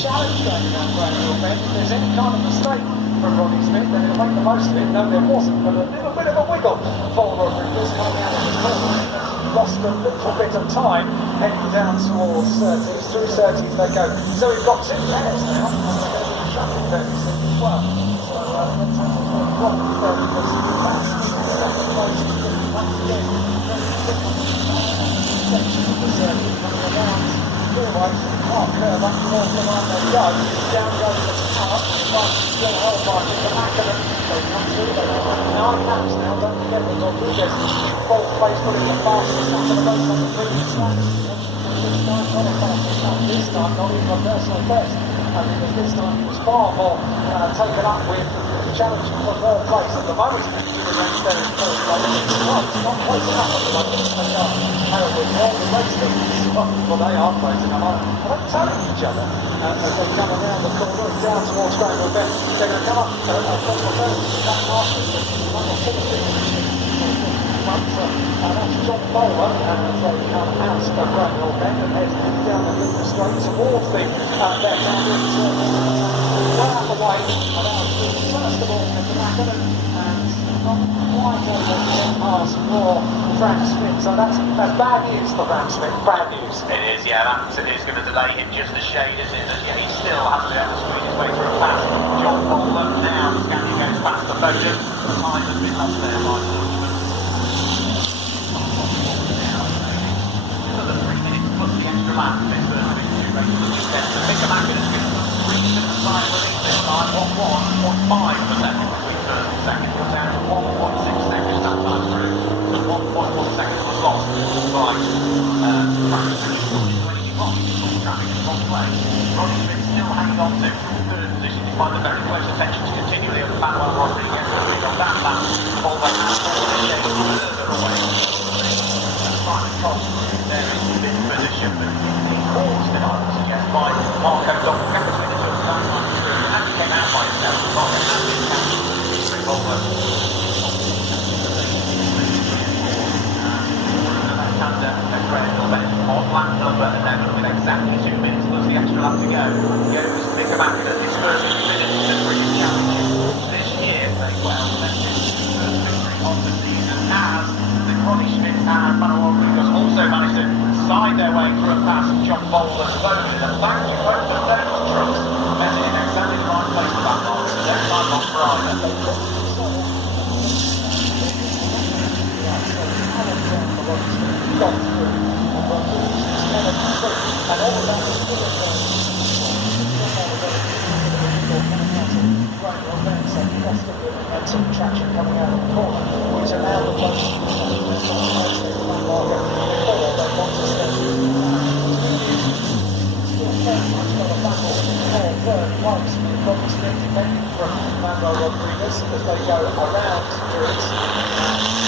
Challenge going down Granville Bend. If there's any kind of mistake from Ronnie Smith, then he'll make the most of it. No, there wasn't, but a little bit of a wiggle for Rodriguez coming out of the corner. Lost a little bit of time heading down towards Surtees. Through Surtees they go. So we've got two pairs now, and they're going to be shuffling very soon as well. So let's have a look at Rodriguez. That's second place once again. Section of the Surtees running around. Forward, half curve up towards the line they go. Down goes the car, but still held by the back of them. They come through, they've got 9 laps now, don't forget that Rodriguez in 4th place, putting the fastest lap of the race on the previous lap. This time, not a fastest lap, this time not even a personal best, because this time he was far more taken up with challenging for 3rd place. At the moment, he was race there in 1st place. Well, it's not close enough at the moment. They are terribly well, the race teams. Well, they are closing up. I don't telling each other as they come around the corner and down towards Granville Bend. They're going to come up from the first back market. Number 14. That's John Bowler as they come out of Granville Bend and head down the middle straight towards the left hand. Well out the way, about first of all at the back of them, and not quite able to get past for Frank Smith. So that's bad news for Frank Smith. Bad news. It is, yeah. That is going to delay him just a shade, isn't it? Yet he still has to be able to squeeze his way through past John Bowler. Now Scania goes past the podium. The time has been lost there by another 3 minutes plus the extra lap. This is the two races just to pick a back in a 3 time release this time. 1.5 seconds between first and second. We're down to 1.6 seconds that time through. So 1.1 seconds was lost by traffic on play. Ronnie Smith still hanging on to 3rd position despite the very close attentions continually of Manuel Rodriguez. On that lap, Volvo has fallen a shade further away. Simon Cox there in 5th position, but he's forced, I would suggest, by Marco Doppel. Cameron Smith took the time through and actually came out by himself. Marco has been captured through Volvo. On lap number 11 with exactly 2 minutes plus the extra lap to go. Goes Nickermacken at his first minute in the British Championship this year. Very well, that's his first victory of the season, as the Ronnie Smith and Manuel Rodriguez also managed to side their way through a pass John Bowler slowly. And thank you both of those trucks met in exactly the right place for that mark. No time lost for either. And all of that is still some traction coming out of the corner, which allowed the boat to start before they want to step still very much got a battle for 3rd place with Ronnie Smith defending from Manuel Rodriguez as they go around Lewis.